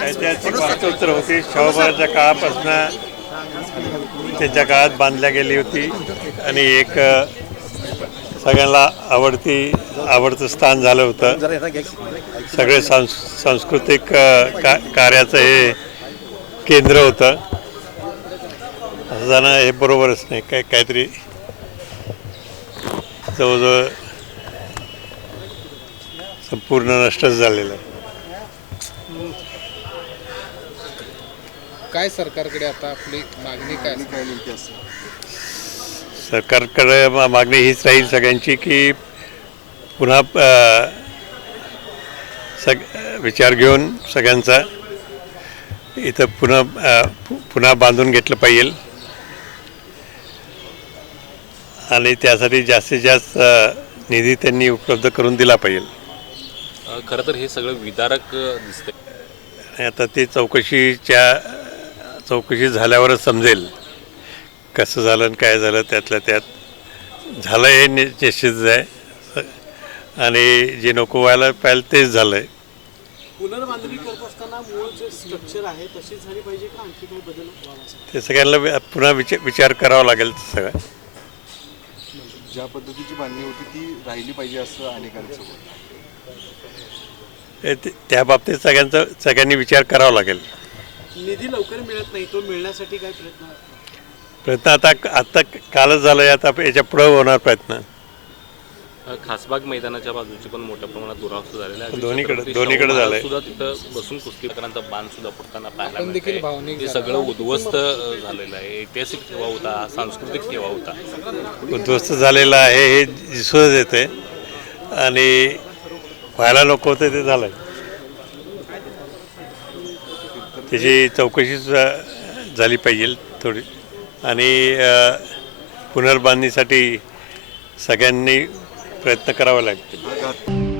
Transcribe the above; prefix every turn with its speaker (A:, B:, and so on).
A: ऐतिहासिक होती शाहूबाराच्या काळापासून त्यांच्या काळात बांधल्या गेली होती आणि एक सगळ्यांना आवडती आवडतं स्थान झालं होतं सगळे सांस सांस्कृतिक का कार्याचं हे केंद्र होतं असं जाणं हे बरोबरच नाही काय काहीतरी जवळजवळ संपूर्ण नष्टच झालेलं. आहे
B: काय सरकारकडे आता आपली मागणी काय?
A: सरकारकडे मा- मागणी हीच राहील सगळ्यांची की पुन्हा अ, सग विचार घेऊन सगळ्यांचा इथं पुन्हा अ, पु- पुन्हा बांधून घेतलं पाहिजे. आणि त्यासाठी जास्तीत जास्त अ, निधी त्यांनी उपलब्ध करून दिला पाहिजे.
C: खरं तर हे सगळं विदारक दिसतंय.
A: आणि आता ते चौकशीच्या चौकशी झाल्यावरच समजेल कसं झालं आणि काय झालं त्यातल्या त्यात झालं हे नि- निश्चितच आहे. आणि जे नको व्हायला पाहिजे तेच झालं आहे
D: पुनर्बांधणी करत असताना मूळ जे स्ट्रक्चर आहे तशीच झाली पाहिजे का? आणखी काही बदल?
A: ते सगळ्यांना पुन्हा विचार विचार करावा लागेल सगळं.
E: ज्या पद्धतीची बांधणी होती ती राहिली पाहिजे असं अनेकांचं
A: त्या बाबतीत सगळ्यांचा सगळ्यांनी विचार करावा लागेल.
D: निधी लवकर मिळत नाही तो मिळण्यासाठी काय प्रयत्न?
A: प्रयत्न आता आता कालच झालं आहे आता याच्या पुढं होणार प्रयत्न.
C: खासबाग मैदानाच्या बाजूची पण मोठ्या प्रमाणात दुरावस्था झालेला आहे.
A: दोन्हीकडे- दोन्हीकडे झालंय.
C: सुद्धा तिथं बसून कुस्तीकरांचा बाण सुद्धा फुटताना पाहायला
B: देखील
C: ते. सगळं उद्ध्वस्त झालेलं आहे. ऐतिहासिक ठेवा होता सांस्कृतिक ठेवा होता.
A: उद्ध्वस्त झालेलं आहे हे दिसूनच येते आणि व्हायला नको होतं ते झालं त्याची चौकशी झाली पाहिजे थोडी. आणि पुनर्बांधणीसाठी सगळ्यांनी प्रयत्न करावा लागतील.